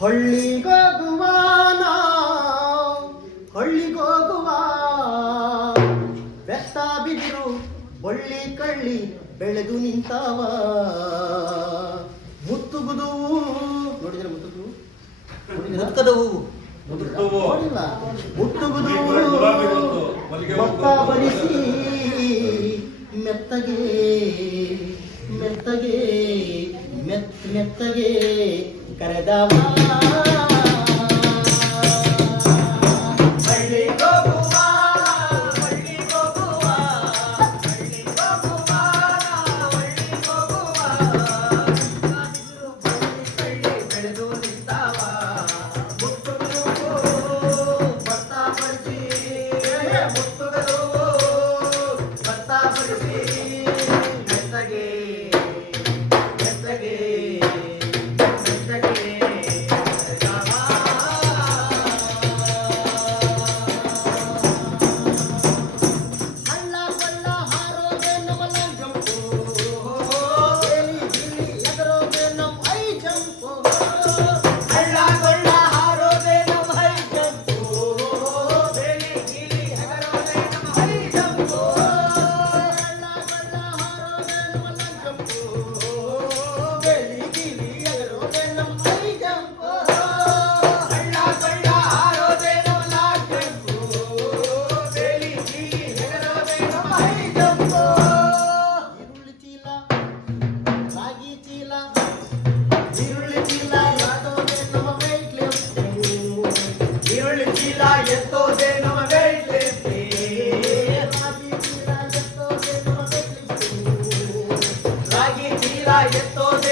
ಹೊಳ್ಳಿಗೋಗುವ ನಾವು ಹೊಳ್ಳಿಗೋಗುವ ಬೆತ್ತ ಬಿದಿರು ಬಳ್ಳಿ ಕಳ್ಳಿ ಬೆಳೆದು ನಿಂತಾವ. ಮುತ್ತುಗುದು ನೋಡಿದ್ರೆ ಮುತ್ತುದು ಮುತ್ತದ ಹೂವು. ನೋಡಿಲ್ಲ? ಮುತ್ತುಗುದು ಮೊತ್ತ ಬರಿಸಿ ಮೆತ್ತಗೆ ಮೆತ್ತಗೆ ಮೆತ್ ಮೆತ್ತಗೆ ಕರೆದವ. கைலாயத்தோடு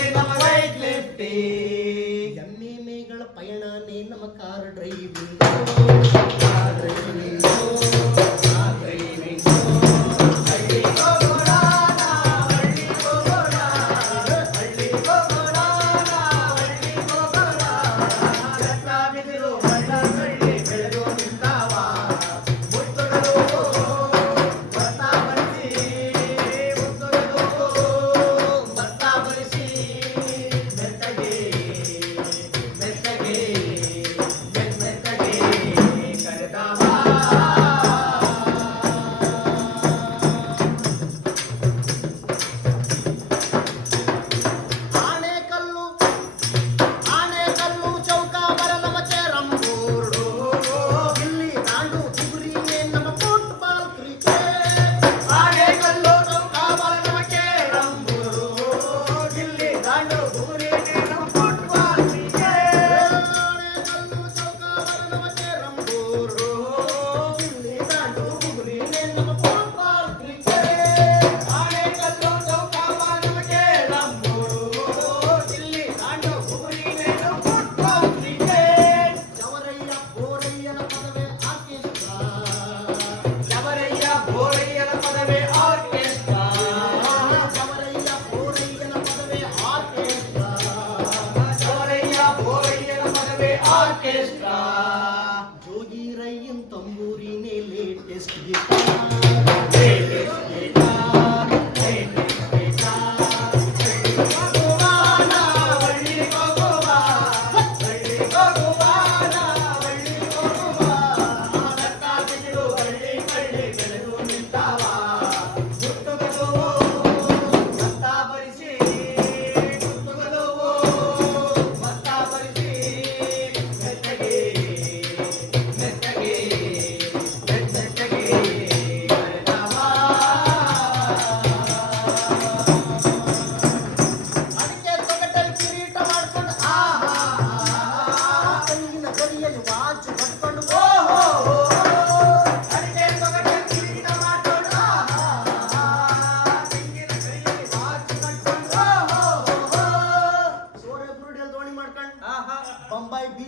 is to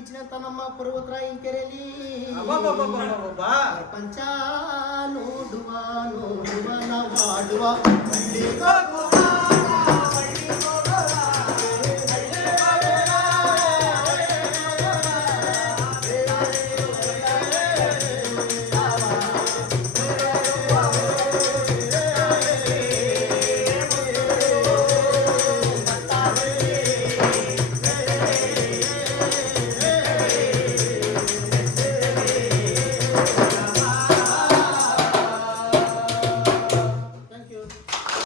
ಬೀಚ್ನಂತ ನಮ್ಮ ಪರ್ವತರ ಈ ಇಂಕೆರೆಯಲ್ಲಿ ಪ್ರಪಂಚ ನೋಡುವ ನೋಡುವ ನಾಡುವ